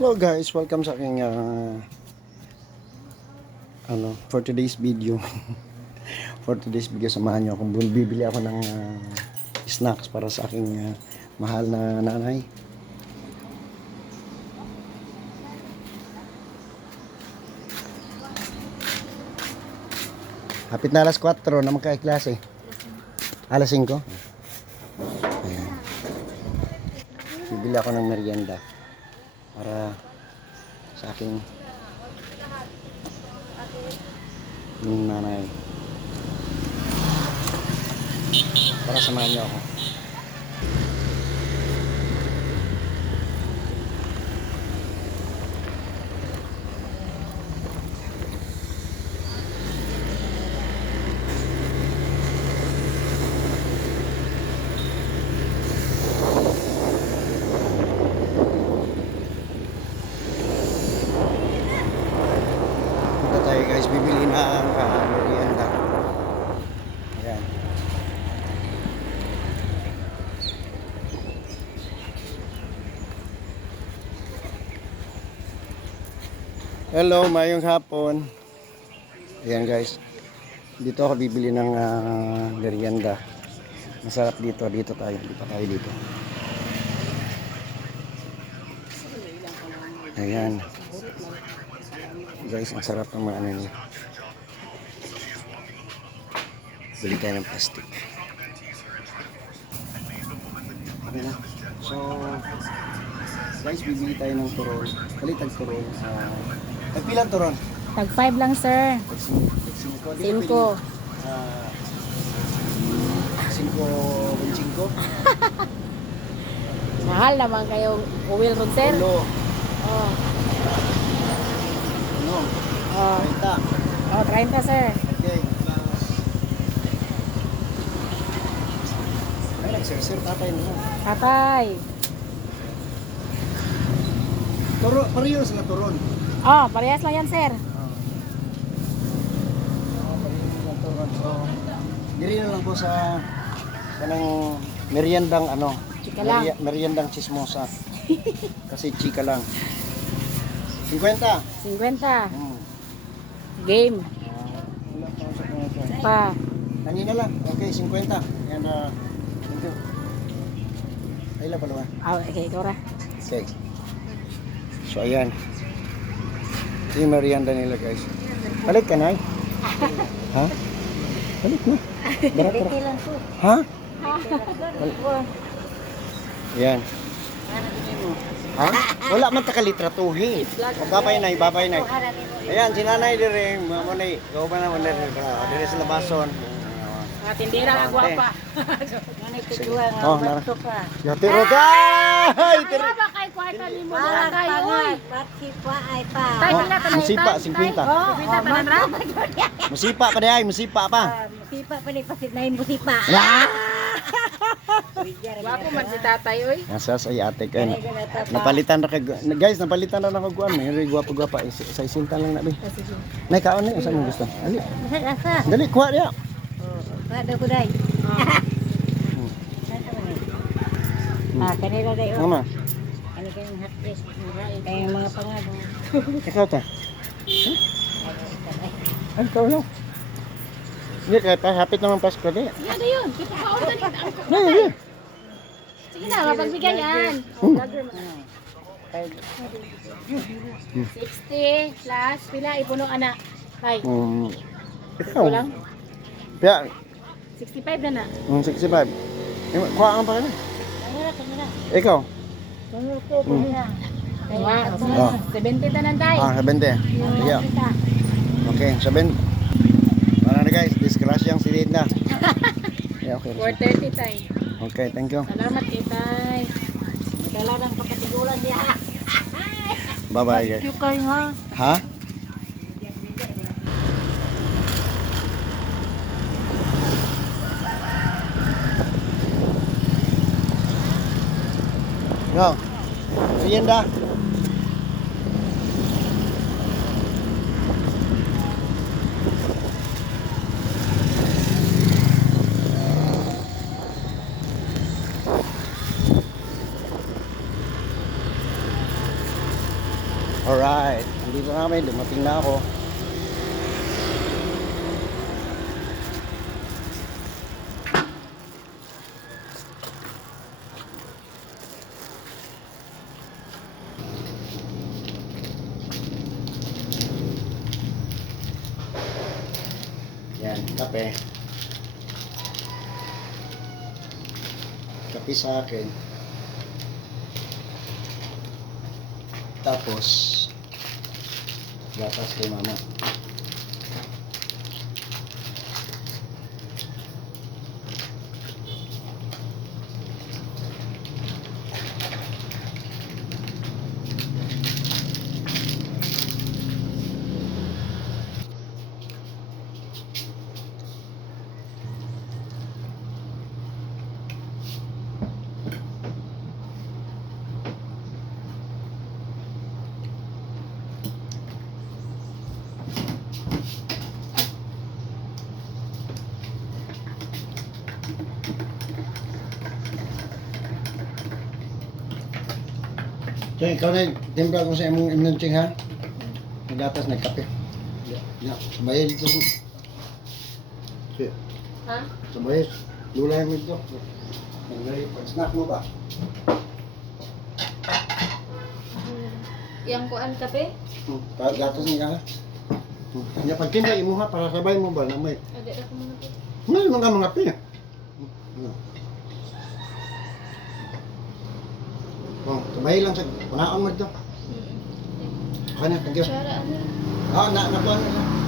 Hello guys, welcome sa aking for today's video. For today's video, samahan niyo akong bibili ako ng snacks para sa aking mahal na nanay. Hapit na alas 4 na magka-klase. Alas 5. Ayan. Bibili ako ng merienda para sa aking nanay. Para samahan niyo ako. Tayo guys, bibili na ang merienda. Ayan. Hello, mayong hapon. Ayan guys, dito ako bibili ng merienda. Masarap dito, dito tayo dito. Ayan guys, ang sarap ng mga ano niya. Bili tayo ng plastic. Okay na. So guys, bibili tayo ng turon. Balitag turon. Tagpilang turon? Tag 5 lang, sir. Tag 5. 5. 5. Mahal naman kayo uwil ron, sir. Ulo. Oh. Ano? Oh. 30. Oh, 30, sir. Okay. Ay, nagsir-sir tatay na. Tatay. Turo, parehas na turon. Oh, parehas lang yan, sir. Diri na lang po sa kanang meriendang Chika lang. meriendang chismosa. Kasi chika lang. 50. 50. Hmm. Game. Wala pa sa kanito. Pa. Kanina lang. Okay, 50. Yan thank you. Ay lang pala. Oh, okay, ikaw ra. Okay. So ayan. Ito yung merienda nila guys. Balik ka na. Ha? Balik na. Barat. Ha? Yan. Ha? Wala man takalitratuhi. Babay na, babay na. Ayan, si nanay dire, mo nay, go ba na mo dire sa labason. Mga tindera ang gwapa. Oh, nara. Ya tiro ka. Ay, tiro. Ba kay kwarta ni mo na kayo, oy. Sipa ay pa. Tay pila ta Musipa 50. Oh, 50 tanan ra. Musipa pa day, musipa pa. Sipa pa ni pasit na mo sipa. Gwapo man si tatay, oy. Nasas ay ate kay. Napalitan ra kay guys, napalitan ra na ko guan, may gwapo-gwapa sa isinta lang na bi. Nay kaon ni usa mo gusto. Ali. Asa? Dali kuha dia. Kada ko dai. Kanila dai. Mama, Ano kayong hot dish? Kaya mga pangado. ikaw ta. Ay, ikaw lang. Hindi, kahit hapit naman Pasko di. Yan na yun. Kita ka order ni ang. Hindi. Sige na, mapagbigay yan. 60 plus pila ipuno anak. Tay. Ikaw. Ito lang. Kaya, 65 na na. 65. Kuha ang pa ka na. Kanila. Ikaw. Kanila ko kanila. Oh. 70 tanan tay. 70. Sige. Okay, 7. Para na guys, disgrasyang si Linda. Yeah, okay. 430 tay. Okay, thank you. Salamat kay tay. Dala ng pagkatigulan niya. Bye-bye guys. Yung kayo ha. Ha? Go. Si Linda. Alright, nandito na kami, dumating na ako. Yan, kape. Kape sa akin. Tapos, gatas kay mama. So, ikaw na, timpla ko sa imong imnunching ha? Nagatas, nagkape. Ya, sabayan dito. Sige, Ha? sabayan. Lulay mo dito. Pag-snack mo ba? Yang kuan kape? Gatas niya ha? Kanya pagtimpla, imuha para sabay mo ba na may. Ada ako muna po. May mga pinya. Oh, sabay lang sa kunaon mo dito. Okay na, thank you. Cara ano? Ah, nakuha na.